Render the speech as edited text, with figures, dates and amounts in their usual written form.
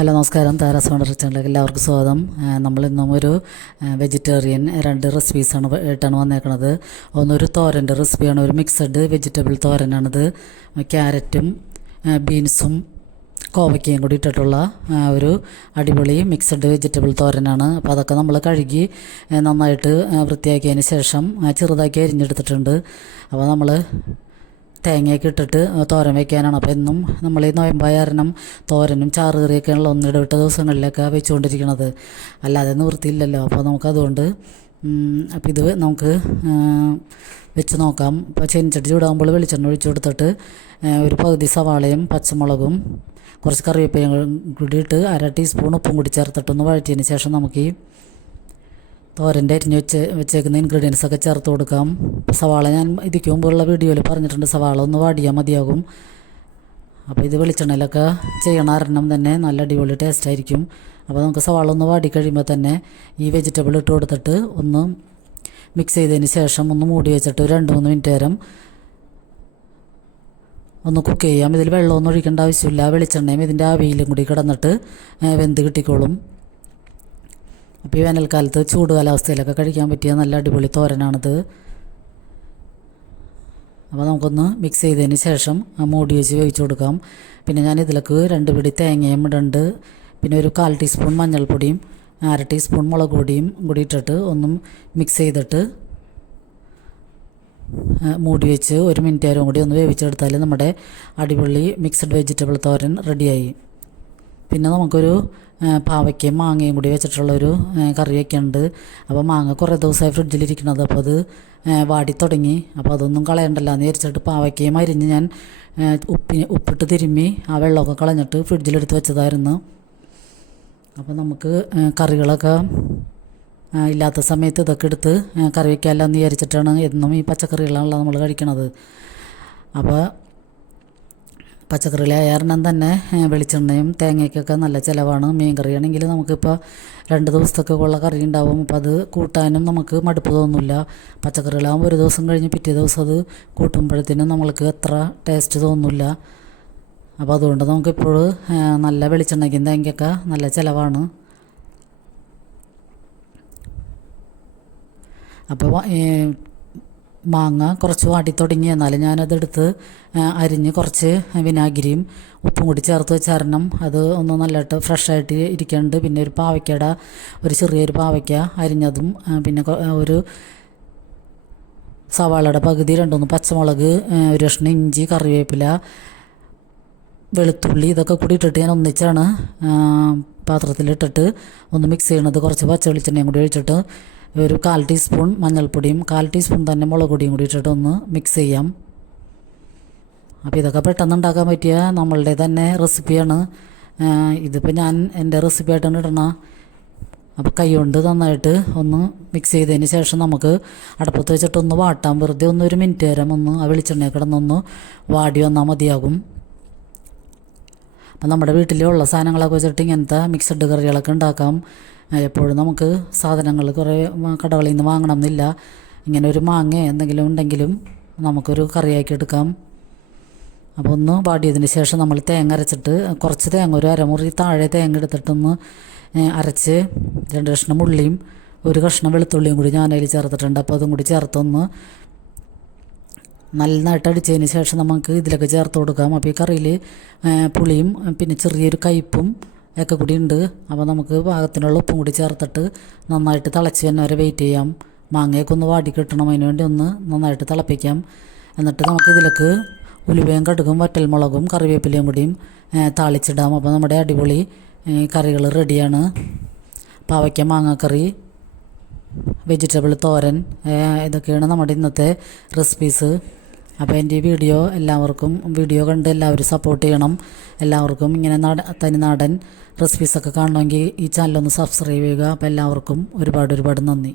Hello നമസ്കാരം, Tara's wonder കിച്ചണിലേക്ക് എല്ലാവർക്കും സ്വാഗതം. നമ്മളിന്നും ഒരു വെജിറ്റേറിയൻ 2 റെസിപ്പീസാണ് ആയിട്ടാണ് വന്നേക്കുന്നത്. ഒന്നൊരു തോരൻ്റെ റെസിപ്പിയാണ്, ഒരു മിക്സഡ് വെജിറ്റബിൾ തോരനാണിത്. ക്യാരറ്റും ബീൻസും കോവയ്ക്കയും കൂടി ഇട്ടിട്ടുള്ള ഒരു അടിപൊളി മിക്സഡ് വെജിറ്റബിൾ തോരനാണ്. അപ്പോൾ അതൊക്കെ നമ്മൾ കഴുകി നന്നായിട്ട് വൃത്തിയാക്കിയതിന് ശേഷം ചെറുതാക്കി അരിഞ്ഞെടുത്തിട്ടുണ്ട്. അപ്പോൾ നമ്മൾ തേങ്ങയൊക്കെ ഇട്ടിട്ട് തോരൻ വയ്ക്കാനാണ്. അപ്പോൾ എന്നും നമ്മൾ ഈ നോയമ്പായ കാരണം തോരനും ചാറുകറിയൊക്കെയാണല്ലോ ഒന്നിടവിട്ട ദിവസങ്ങളിലൊക്കെ വെച്ചുകൊണ്ടിരിക്കുന്നത്, അല്ലാതെ നിവൃത്തിയില്ലല്ലോ. അപ്പോൾ നമുക്കതുകൊണ്ട് അപ്പോൾ ഇത് നമുക്ക് വെച്ച് നോക്കാം. ഇപ്പോൾ ചെനിച്ചട്ടി ചൂടാകുമ്പോൾ വെളിച്ചെണ്ണ ഒഴിച്ചു കൊടുത്തിട്ട് ഒരു പകുതി സവാളയും പച്ചമുളകും കുറച്ച് കറിവേപ്പിലയും കൂടി ഇട്ട് 1/2 ടീസ്പൂൺ ഉപ്പും കൂടി ചേർത്തിട്ടൊന്ന് വഴറ്റിയതിന് ശേഷം നമുക്ക് ഈ തോരൻ്റെ അരിഞ്ഞ് വെച്ചേക്കുന്ന ഇൻഗ്രീഡിയൻസൊക്കെ ചേർത്ത് കൊടുക്കാം. സവാള ഞാൻ ഇതിക്ക് മുമ്പുള്ള വീഡിയോയിൽ പറഞ്ഞിട്ടുണ്ട്, സവാള ഒന്ന് വാടിയാൽ മതിയാകും. അപ്പോൾ ഇത് വെളിച്ചെണ്ണയിലൊക്കെ ചെയ്യണ കാരണം തന്നെ നല്ല അടിപൊളി ടേസ്റ്റായിരിക്കും. അപ്പോൾ നമുക്ക് സവാള ഒന്ന് വാടി കഴിയുമ്പോൾ തന്നെ ഈ വെജിറ്റബിൾ ഇട്ട് കൊടുത്തിട്ട് ഒന്ന് മിക്സ് ചെയ്തതിന് ശേഷം ഒന്ന് മൂടി വെച്ചിട്ട് 2-3 മിനിറ്റ് നേരം ഒന്ന് കുക്ക് ചെയ്യാം. ഇതിൽ വെള്ളമൊന്നും ഒഴിക്കേണ്ട ആവശ്യമില്ല. വെളിച്ചെണ്ണയും ഇതിൻ്റെ ആവിയിലും കൂടി കിടന്നിട്ട് വെന്ത് കിട്ടിക്കോളും. അപ്പോൾ ഈ വേനൽക്കാലത്ത് ചൂട് കാലാവസ്ഥയിലൊക്കെ കഴിക്കാൻ പറ്റിയ നല്ല അടിപൊളി തോരനാണിത്. അപ്പോൾ നമുക്കൊന്ന് മിക്സ് ചെയ്തതിന് ശേഷം മൂടി വെച്ച് വേവിച്ച് കൊടുക്കാം. പിന്നെ ഞാൻ ഇതിലേക്ക് 2 പിടി തേങ്ങയും ഇടുന്നുണ്ട്. പിന്നെ ഒരു 1/4 ടീസ്പൂൺ മഞ്ഞൾപ്പൊടിയും 1/2 ടീസ്പൂൺ മുളക് പൊടിയും കൂടി ഇട്ടിട്ട് ഒന്നും മിക്സ് ചെയ്തിട്ട് മൂടി വെച്ച് 1 മിനിറ്റ് നേരം കൂടി ഒന്ന് വേവിച്ചെടുത്താൽ നമ്മുടെ അടിപൊളി മിക്സഡ് വെജിറ്റബിൾ തോരൻ റെഡിയായി. പിന്നെ നമുക്കൊരു പാവയ്ക്കയും മാങ്ങയും കൂടി വെച്ചിട്ടുള്ളൊരു കറിയൊക്കെ ഉണ്ട്. അപ്പോൾ മാങ്ങ കുറേ ദിവസമായി ഫ്രിഡ്ജിലിരിക്കുന്നത്, അപ്പോൾ അത് വാടി തുടങ്ങി. അപ്പോൾ അതൊന്നും കളയണ്ടല്ലോ എന്ന് വിചാരിച്ചിട്ട് പാവയ്ക്കയും അരിഞ്ഞ് ഞാൻ ഉപ്പിട്ട് തിരുമ്മി ആ വെള്ളമൊക്കെ കളഞ്ഞിട്ട് ഫ്രിഡ്ജിലെടുത്ത് വെച്ചതായിരുന്നു. അപ്പോൾ നമുക്ക് കറികളൊക്കെ ഇല്ലാത്ത സമയത്ത് ഇതൊക്കെ എടുത്ത് കറി വയ്ക്കാമല്ലോ എന്ന് വിചാരിച്ചിട്ടാണ് എന്നും ഈ പച്ചക്കറികളാണല്ലോ നമ്മൾ കഴിക്കണത്. അപ്പോൾ പച്ചക്കറിയിലായ കാരണം തന്നെ വെളിച്ചെണ്ണയും തേങ്ങയ്ക്കൊക്കെ നല്ല ചിലവാണ്. മീൻ കറിയാണെങ്കിൽ നമുക്കിപ്പോൾ 2 ദിവസത്തൊക്കെ ഉള്ള കറി ഉണ്ടാവും. അപ്പോൾ അത് കൂട്ടാനും നമുക്ക് മടുപ്പ് തോന്നില്ല. പച്ചക്കറികളാകുമ്പോൾ ഒരു ദിവസം കഴിഞ്ഞ് പിറ്റേ ദിവസം അത് കൂട്ടുമ്പോഴത്തേനും നമ്മൾക്ക് അത്ര ടേസ്റ്റ് തോന്നില്ല. അപ്പോൾ അതുകൊണ്ട് നമുക്കിപ്പോൾ നല്ല വെളിച്ചെണ്ണയ്ക്കും തേങ്ങയ്ക്കൊക്കെ നല്ല ചിലവാണ്. അപ്പോൾ മാങ്ങ കുറച്ച് വാടി തുടങ്ങി, എന്നാലും ഞാനതെടുത്ത് അരിഞ്ഞ് കുറച്ച് വിനാഗിരിയും ഉപ്പും കൂടി ചേർത്ത് വെച്ച കാരണം അത് ഒന്ന് നല്ലതായിട്ട് ഫ്രഷായിട്ട് ഇരിക്കുന്നുണ്ട്. പിന്നെ ഒരു പാവയ്ക്കയുടെ ചെറിയൊരു പാവയ്ക്ക അരിഞ്ഞതും, പിന്നെ ഒരു സവാളയുടെ പകുതി, 2-3 പച്ചമുളക്, ഒരു കഷ്ണം ഇഞ്ചി, കറിവേപ്പില, വെളുത്തുള്ളി ഇതൊക്കെ കൂടി ഇട്ടിട്ട് ഞാൻ ഒന്നിച്ചാണ് പാത്രത്തിലിട്ടിട്ട് ഒന്ന് മിക്സ് ചെയ്യണത്. കുറച്ച് പച്ച വെളിച്ചെണ്ണയും കൂടി ഒഴിച്ചിട്ട് ഒരു 1/4 ടീസ്പൂൺ മഞ്ഞൾപ്പൊടിയും 1/4 ടീസ്പൂൺ തന്നെ മുളക് പൊടിയും കൂടി ഇട്ടിട്ട് ഒന്ന് മിക്സ് ചെയ്യാം. അപ്പോൾ ഇതൊക്കെ പെട്ടെന്ന് ഉണ്ടാക്കാൻ പറ്റിയ നമ്മളുടെ തന്നെ റെസിപ്പിയാണ്. ഇതിപ്പോൾ ഞാൻ എൻ്റെ റെസിപ്പി ആയിട്ടാണ് ഇടണ. അപ്പോൾ കൈ കൊണ്ട് നന്നായിട്ട് ഒന്ന് മിക്സ് ചെയ്തതിന് ശേഷം നമുക്ക് അടുപ്പത്ത് വെച്ചിട്ടൊന്ന് വാട്ടാം. വെറുതെ 1 മിനിറ്റ് നേരം ഒന്ന് ആ വെളിച്ചെണ്ണയിൽ കിടന്നൊന്ന് വാടി വന്നാൽ മതിയാകും. അപ്പം നമ്മുടെ വീട്ടിലുള്ള സാധനങ്ങളൊക്കെ വെച്ചിട്ട് ഇങ്ങനത്തെ മിക്സഡ് കറികളൊക്കെ ഉണ്ടാക്കാം. എപ്പോഴും നമുക്ക് സാധനങ്ങൾ കുറേ കടകളിൽ നിന്ന് വാങ്ങണം എന്നില്ല. ഇങ്ങനെ ഒരു മാങ്ങ എന്തെങ്കിലും ഉണ്ടെങ്കിലും നമുക്കൊരു കറിയാക്കി എടുക്കാം. അപ്പോൾ ഒന്ന് വാടിയതിന് ശേഷം നമ്മൾ തേങ്ങ അരച്ചിട്ട് കുറച്ച് തേങ്ങ, ഒരു അരമുറി താഴെ തേങ്ങ എടുത്തിട്ടൊന്ന് അരച്ച് 2 കഷ്ണം ഉള്ളിയും 1 കഷ്ണം വെളുത്തുള്ളിയും കൂടി ഞാനതിൽ ചേർത്തിട്ടുണ്ട്. അപ്പോൾ അതും കൂടി ചേർത്തൊന്ന് നന്നായിട്ട് അടിച്ചതിന് ശേഷം നമുക്ക് ഇതിലൊക്കെ ചേർത്ത് കൊടുക്കാം. അപ്പോൾ ഈ കറിയിൽ പുളിയും പിന്നെ ചെറിയൊരു കയ്പ്പും ഒക്കെ കൂടി ഉണ്ട്. അപ്പോൾ നമുക്ക് പാകത്തിനുള്ള ഉപ്പും കൂടി ചേർത്തിട്ട് നന്നായിട്ട് തിളച്ച് തന്നെ വരെ വെയിറ്റ് ചെയ്യാം. മാങ്ങയൊക്കെ ഒന്ന് വാടി കിട്ടണം, അതിന് വേണ്ടി ഒന്ന് നന്നായിട്ട് തിളപ്പിക്കാം. എന്നിട്ട് നമുക്ക് ഇതിലേക്ക് ഉലുവയും കടുകും വറ്റൽമുളകും കറിവേപ്പിലയും കൂടിയും താളിച്ചിടാം. അപ്പോൾ നമ്മുടെ അടിപൊളി കറികൾ റെഡിയാണ്. പാവയ്ക്ക മാങ്ങാക്കറി, വെജിറ്റബിൾ തോരൻ, ഇതൊക്കെയാണ് നമ്മുടെ ഇന്നത്തെ റെസിപ്പീസ്. അപ്പോൾ എൻ്റെ ഈ വീഡിയോ കണ്ട് എല്ലാവരും സപ്പോർട്ട് ചെയ്യണം. എല്ലാവർക്കും ഇങ്ങനെ തനിനാടൻ റെസിപ്പീസൊക്കെ കാണണമെങ്കിൽ ഈ ചാനലൊന്ന് സബ്സ്ക്രൈബ് ചെയ്യുക. അപ്പോൾ എല്ലാവർക്കും ഒരുപാട് നന്ദി.